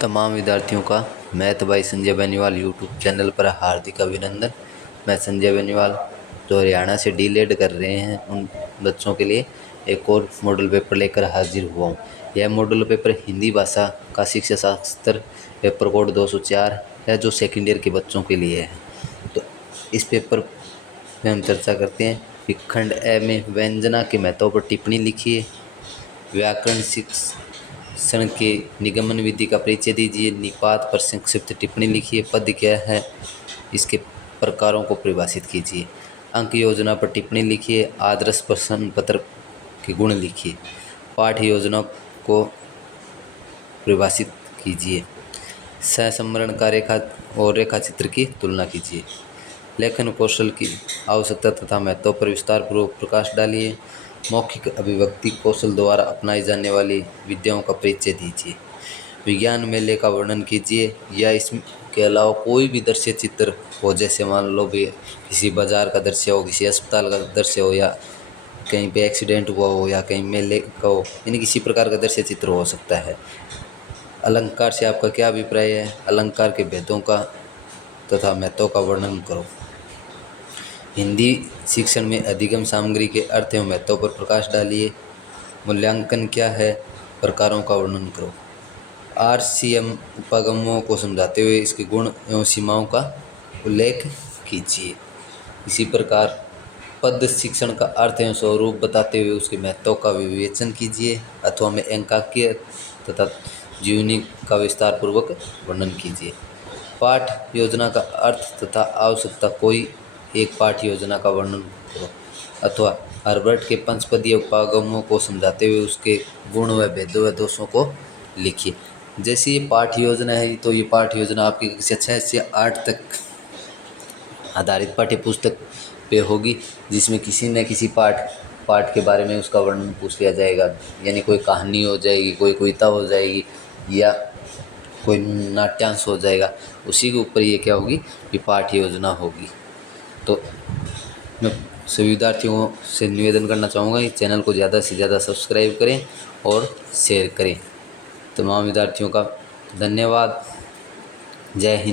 तमाम विद्यार्थियों का math by Sanjay Beniwal YouTube channel पर हार्दिक अभिनंदन। मैं संजय बेनीवाल जो हरियाणा से डीलेड कर रहे हैं उन बच्चों के लिए एक और मॉडल पेपर लेकर हाजिर हुआ हूँ। यह मॉडल पेपर हिंदी भाषा का शिक्षा शास्त्र पेपर कोड 204 है जो सेकेंड ईयर के बच्चों के लिए है। तो इस पेपर में हम चर्चा करते हैं कि खंड ए में व्यंजना के महत्व पर टिप्पणी लिखिए, व्याकरण शिक्षण के निगमन विधि का परिचय दीजिए, निपात पर संक्षिप्त टिप्पणी लिखिए, पद क्या है, इसके प्रकारों को परिभाषित कीजिए, अंक योजना पर टिप्पणी लिखिए, आदर्श प्रश्न पत्र के गुण लिखिए, पाठ योजना को परिभाषित कीजिए, सहसंबरण का रेखा और रेखा चित्र की तुलना कीजिए, लेखन कौशल की आवश्यकता तथा महत्व पर विस्तार पूर्वक प्रकाश डालिए, मौखिक अभिव्यक्ति कौशल द्वारा अपनाई जाने वाली विद्याओं का परिचय दीजिए, विज्ञान मेले का वर्णन कीजिए या इसके अलावा कोई भी दृश्य चित्र हो, जैसे मान लो भी किसी बाजार का दृश्य हो, किसी अस्पताल का दृश्य हो, या कहीं पे एक्सीडेंट हुआ हो, या कहीं मेले का हो, यानी किसी प्रकार का दृश्य चित्र हो सकता है। अलंकार से आपका क्या अभिप्राय है, अलंकार के भेदों का तथा महत्व का वर्णन करो। हिंदी शिक्षण में अधिगम सामग्री के अर्थ एवं महत्व पर प्रकाश डालिए, मूल्यांकन क्या है, प्रकारों का वर्णन करो। RCM उपागमों को समझाते हुए इसके गुण एवं सीमाओं का उल्लेख कीजिए। इसी प्रकार पद शिक्षण का अर्थ एवं स्वरूप बताते हुए उसके महत्व का विवेचन कीजिए, अथवा में अंकाकीय तथा जीवनी का विस्तार पूर्वक वर्णन कीजिए। पाठ योजना का अर्थ तथा आवश्यकता, कोई एक पाठ योजना का वर्णन करो, अथवा हर्बर्ट के पंचपदीय उपागमों को समझाते हुए उसके गुण व भेदों व दोषों को लिखिए। जैसे ये पाठ योजना है, तो ये पाठ योजना आपकी कक्षा 6 से 8 तक आधारित पाठ्य पुस्तक पे होगी, जिसमें किसी न किसी पाठ के बारे में उसका वर्णन पूछ लिया जाएगा। यानी कोई कहानी हो जाएगी, कोई कविता हो जाएगी, या कोई नाट्यांश हो जाएगा, उसी के ऊपर ये क्या होगी, ये पाठ्य योजना होगी। तो मैं सभी विद्यार्थियों से निवेदन करना चाहूँगा इस चैनल को ज़्यादा से ज़्यादा सब्सक्राइब करें और शेयर करें। तमाम विद्यार्थियों का धन्यवाद। जय हिंद।